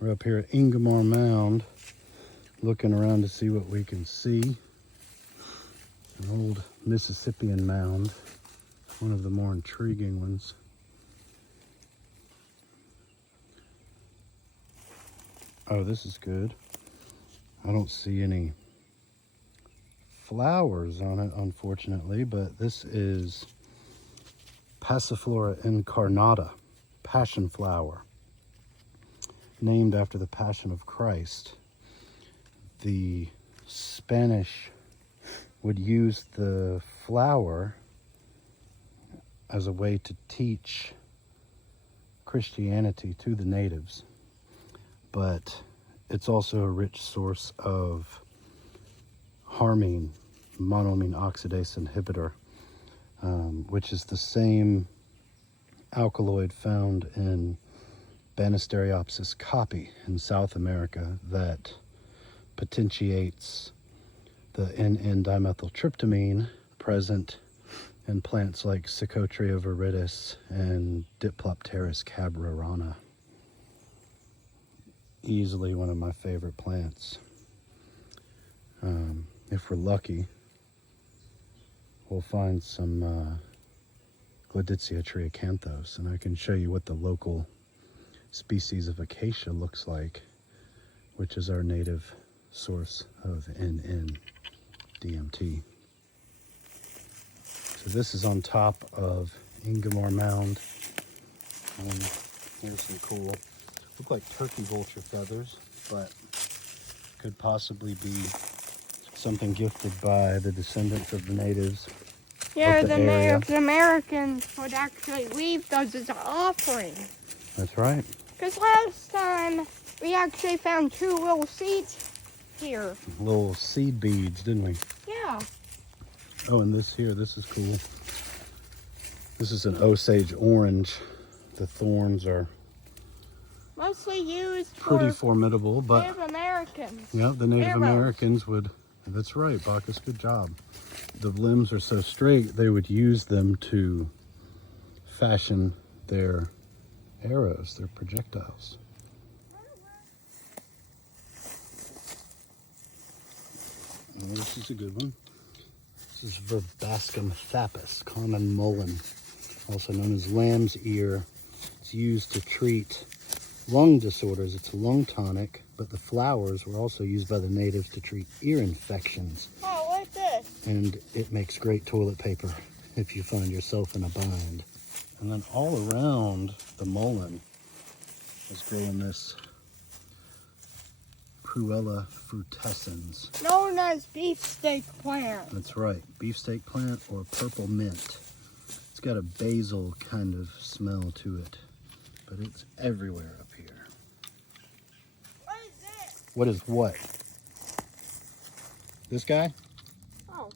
We're up here at Ingomar Mound, looking around to see what we can see. An old Mississippian mound, one of the more intriguing ones. Oh, this is good. I don't see any flowers on it, unfortunately, but this is Passiflora incarnata, passion flower, named after the Passion of Christ. The Spanish would use the flower as a way to teach Christianity to the natives, but it's also a rich source of harmine, monoamine oxidase inhibitor, which is the same alkaloid found in Banisteriopsis caapi in South America that potentiates the N,N-dimethyltryptamine present in plants like Psychotria viridis and Diplopteris cabrerana. Easily one of my favorite plants. If we're lucky, we'll find some Gleditsia triacanthos, and I can show you what the local species of acacia looks like, which is our native source of N,N-DMT. So this is on top of Ingomar Mound. Here's some cool, look like turkey vulture feathers, but could possibly be something gifted by the descendants of the natives. Yeah, of the area. Native Americans would actually leave those as an offering. That's right. Because last time we actually found 2 little seeds here. Little seed beads, didn't we? Yeah. Oh, and this here, this is cool. This is an Osage orange. The thorns are Mostly used pretty for formidable, but Native Americans. yeah, the Native Arrows. Americans would, that's right, Bacchus, good job. The limbs are so straight, they would use them to fashion their arrows, their projectiles. And this is a good one. This is Verbascum thapus, common mullein, also known as lamb's ear. It's used to treat lung disorders. It's a lung tonic, but the flowers were also used by the natives to treat ear infections. Oh, like this. And it makes great toilet paper if you find yourself in a bind. And then all around the mullein is growing this Cruella frutescens. Known as beefsteak plant. That's right, beefsteak plant or purple mint. It's got a basil kind of smell to it, but it's everywhere up here. What is this? What is what? This guy? Oh.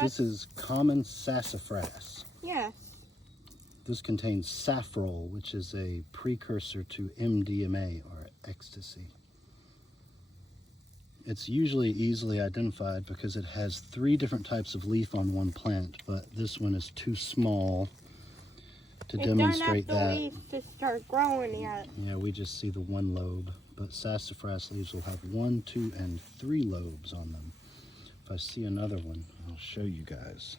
This is common sassafras. Yes. This contains saffrole, which is a precursor to MDMA or ecstasy. It's usually easily identified because it has 3 different types of leaf on one plant, but this one is too small to demonstrate that. Don't have the leaf to start growing yet. Yeah, we just see the 1 lobe, but sassafras leaves will have 1, 2, and 3 lobes on them. If I see another one, I'll show you guys.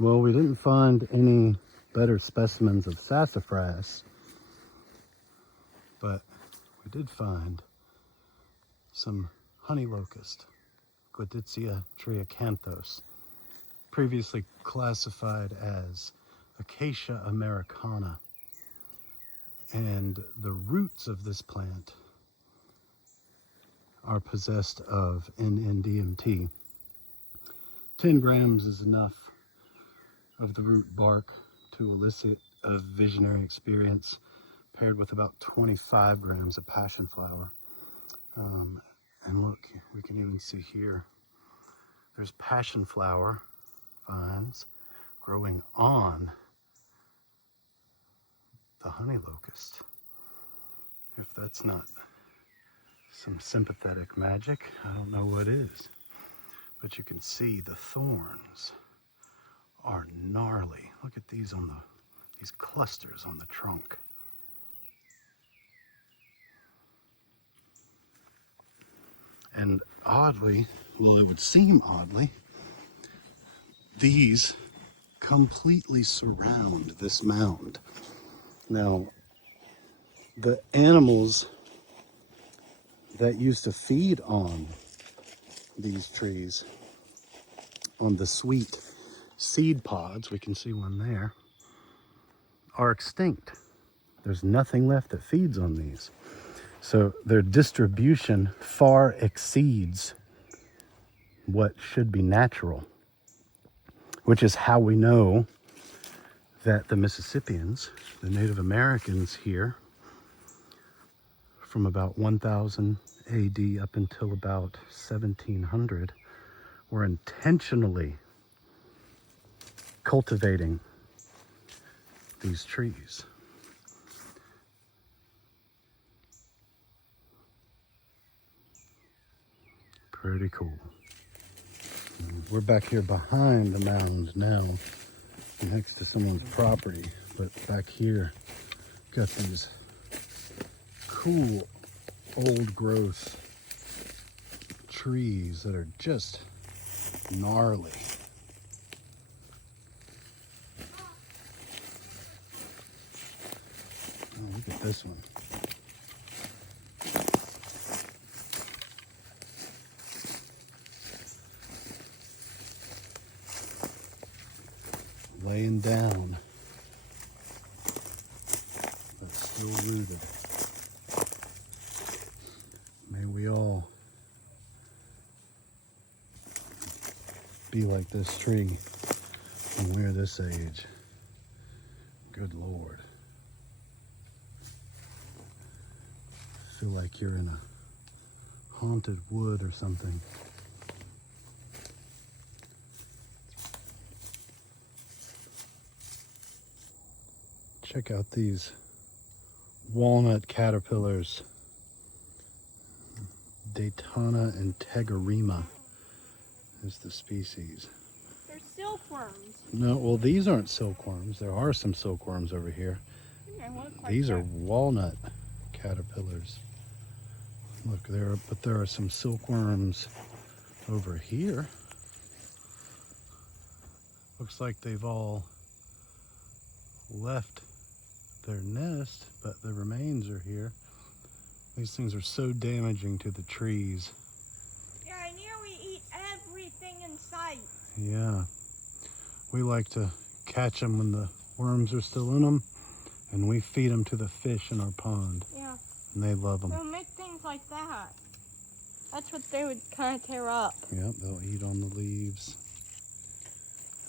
Well, we didn't find any better specimens of sassafras, but we did find some honey locust, Gleditsia triacanthos, previously classified as Acacia americana. And the roots of this plant are possessed of N,N-DMT. 10 grams is enough of the root bark to elicit a visionary experience, paired with about 25 grams of passion flower. And look, we can even see here, there's passion flower vines growing on the honey locust. If that's not some sympathetic magic, I don't know what is. But you can see the thorns are gnarly. Look at these on these clusters on the trunk. And oddly, well, it would seem oddly, these completely surround this mound. Now, the animals that used to feed on these trees, on the sweet seed pods, we can see one there, are extinct. There's nothing left that feeds on these. So their distribution far exceeds what should be natural, which is how we know that the Mississippians, the Native Americans here, from about 1000 AD up until about 1700, were intentionally cultivating these trees. Pretty cool. We're back here behind the mound now, next to someone's property, but back here, got these cool old growth trees that are just gnarly. Oh, look at this one. Laying down, but still rooted. May we all be like this tree when we're this age. Good Lord. Feel like you're in a haunted wood or something. Check out these walnut caterpillars. Daytona integrima is the species. They're silkworms. No, well, these aren't silkworms. There are some silkworms over here. These are walnut caterpillars. Look, there are some silkworms over here. Looks like they've all left their nest, but the remains are here. These things are so damaging to the trees. Yeah, I nearly eat everything in sight. Yeah. We like to catch them when the worms are still in them, and we feed them to the fish in our pond. Yeah. And they love them. They'll make things like that. That's what they would kind of tear up. Yep, they'll eat on the leaves.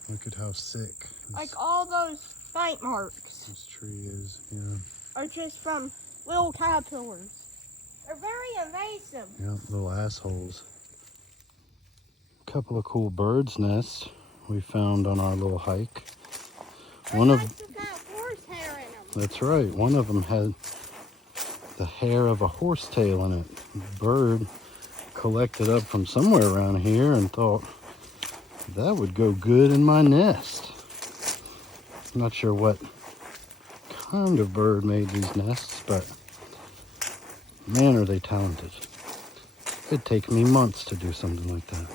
Look at how sick Like all those bite marks this tree is. Yeah. are just from little caterpillars. They're very invasive. Yep, little assholes. A couple of cool birds' nests we found on our little hike. One of got horsehair in them. That's right. One of them had the hair of a horsetail in it. Bird collected up from somewhere around here and thought that would go good in my nest. I'm not sure what kind of bird made these nests, but man, are they talented. It'd take me months to do something like that.